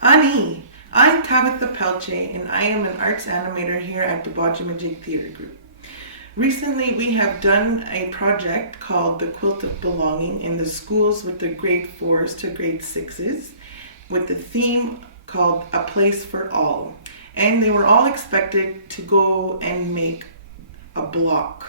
Ani, I'm Tabitha Pelche and I am an arts animator here at Debajehmujig Theater Group. Recently we have done a project called the Quilt of Belonging in the schools with the grade 4s to grade 6s with the theme called A Place for All. And they were all expected to go and make a block,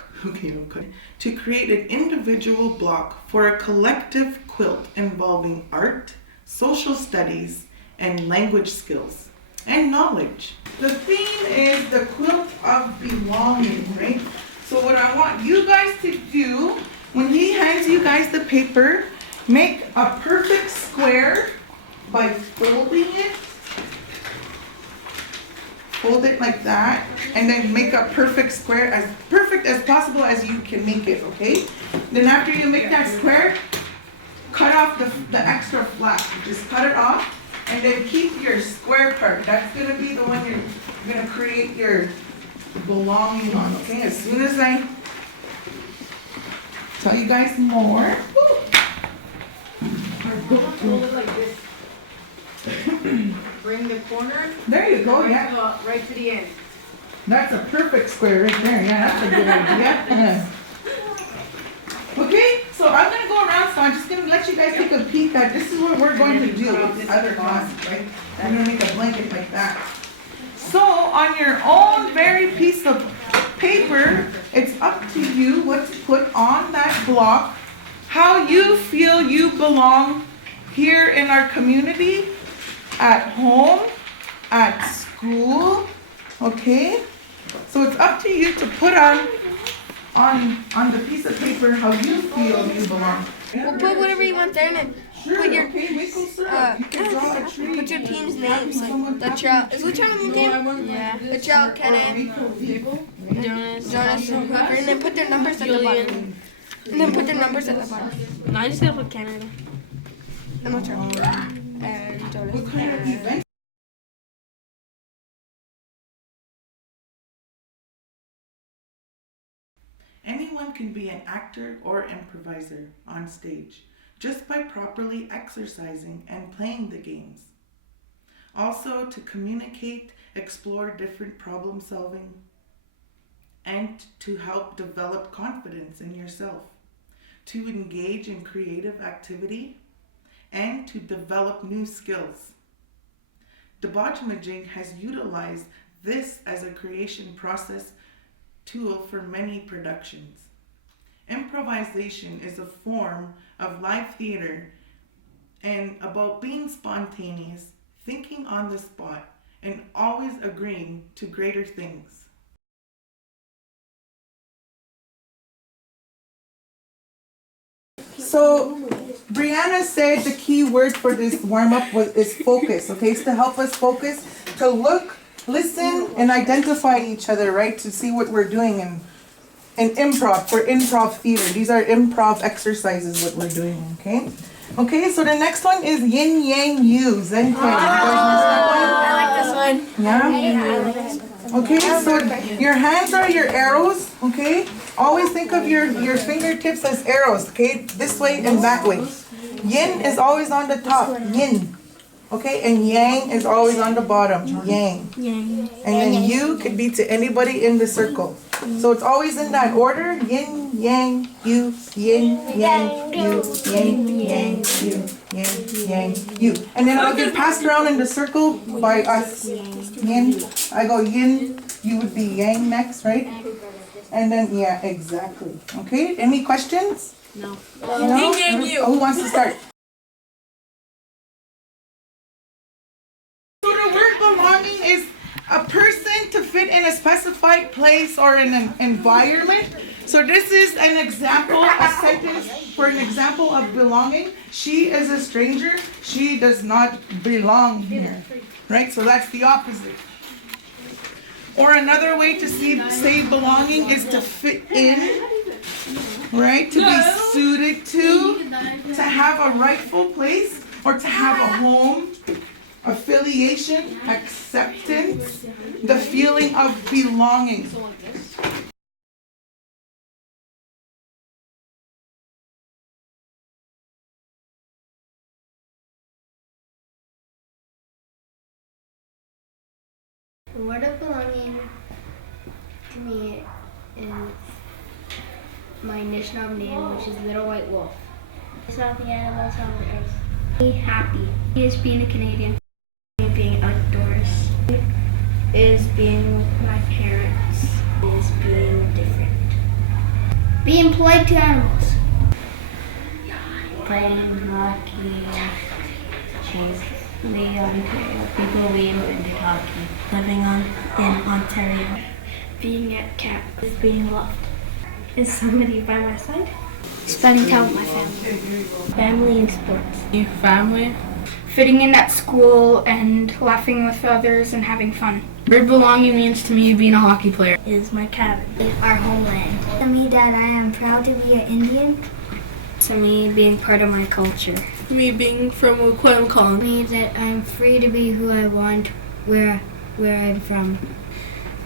to create an individual block for a collective quilt involving art, social studies, and language skills and knowledge. The theme is the Quilt of Belonging, right? So what I want you guys to do, when he hands you guys the paper, make a perfect square by folding it. Fold it like that, and then make a perfect square, as perfect as possible as you can make it, okay? Then after you make that square, cut off the extra flap. Just cut it off, and then keep your square part. That's gonna be the one you're gonna create your belonging on, okay? As soon as I tell you guys more. Hold it like this. Bring the corner. There you go, yeah. Right to the end. That's a perfect square right there. Yeah, that's a good idea. Okay, so I'm going to go around, so I'm just going to let you guys take a peek at this is what we're going to do with this other class, right? I'm going to make a blanket like that. So on your own very piece of paper, it's up to you what to put on that block, how you feel you belong here in our community, at home, at school, okay? So it's up to you to put on the piece of paper how you feel you belong. We'll put whatever you want there and then Sure, put your okay, maple syrup. You can draw a tree. put your team's names like the child. Is what child name? Yeah. The child, Kenneth, Jonas, whoever, and then put their numbers at the bottom. And then put their numbers at the bottom. No, I just gotta put Canada. And the child. And Jonas. What kind of event? Anyone can be an actor or improviser on stage just by properly exercising and playing the games. Also, to communicate, explore different problem solving, and to help develop confidence in yourself, to engage in creative activity, and to develop new skills. Debajehmujig has utilized this as a creation process tool for many productions. Improvisation is a form of live theater and about being spontaneous, thinking on the spot, and always agreeing to greater things. So Brianna said the key word for this warm-up is focus, okay? It's to help us focus, to look, listen, and identify each other, right? To see what we're doing in improv, for improv theater. These are improv exercises, what we're doing, okay? Okay, so the next one is yin, yang, yu, zen, kai. I like this one. Yeah? Okay, so your hands are your arrows, okay? Always think of your fingertips as arrows, okay? This way and that way. Yin is always on the top, yin. Okay, and yang is always on the bottom, yang. And then yu could be to anybody in the circle. So it's always in that order, yin, yang, yu, yin, yang, yu, yin, yang, yu, yin, yang, yu. And then it'll get passed around in the circle by us. Yin, I go yin, you would be yang next, right? And then, yeah, exactly. Okay, any questions? No. No? Who wants to start? So the word belonging is a person to fit in a specified place or in an environment. So this is an example, a sentence for an example of belonging. She is a stranger. She does not belong here. Right? So that's the opposite. Or another way to say belonging is to fit in, right? To be suited to have a rightful place, or to have a home, affiliation, acceptance, the feeling of belonging. The word of belonging to me is my Anishinaabe name, which is Little White Wolf. It's not the animals on the earth. Be happy is being a Canadian. Being outdoors is being with my parents. Is being different. Being polite to animals. Playing hockey. We Ontario. People we into hockey. Living in Ontario. Being at camp is being loved. Is somebody by my side? Spending time with my family. Family and sports. Family. Fitting in at school and laughing with others and having fun. Word belonging means to me being a hockey player. Is my cabin. Our homeland. To me, that I am proud to be an Indian. To me, being part of my culture. Me being from Quilt To me, that I'm free to be who I want, where I'm from.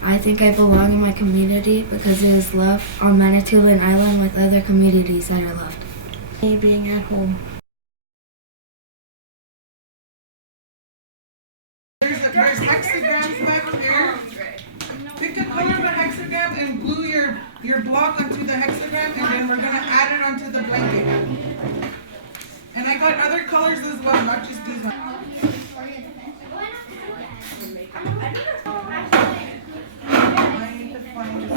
I think I belong in my community because it is love on Manitoba Island with other communities that are loved. Me being at home. There's hexagrams back there. Pick a color of a hexagram and glue your block onto the hexagram, and then we're gonna add it onto the blanket. And I got other colors as well, not just these ones. I need to find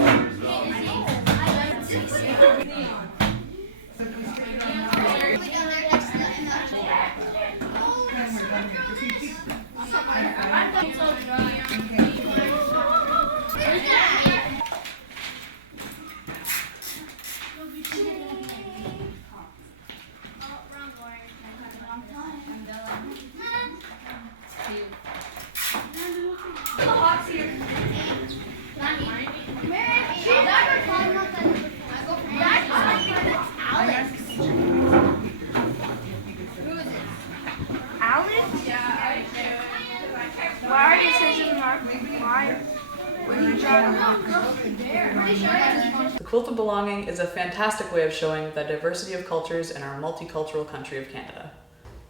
The Quilt of Belonging is a fantastic way of showing the diversity of cultures in our multicultural country of Canada.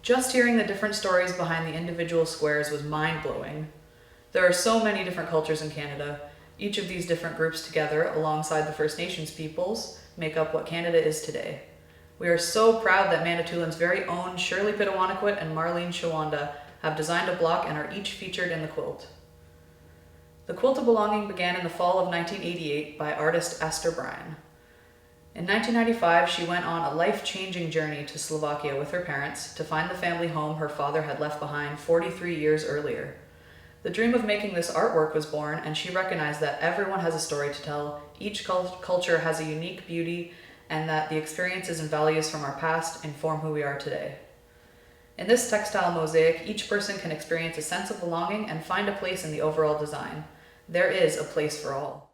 Just hearing the different stories behind the individual squares was mind-blowing. There are so many different cultures in Canada. Each of these different groups together, alongside the First Nations peoples, make up what Canada is today. We are so proud that Manitoulins' very own Shirley Pitawanakwit and Marlene Shawanda have designed a block and are each featured in the quilt. The Quilt of Belonging began in the fall of 1988 by artist Esther Bryan. In 1995, she went on a life-changing journey to Slovakia with her parents to find the family home her father had left behind 43 years earlier. The dream of making this artwork was born, and she recognized that everyone has a story to tell, each culture has a unique beauty, and that the experiences and values from our past inform who we are today. In this textile mosaic, each person can experience a sense of belonging and find a place in the overall design. There is a place for all.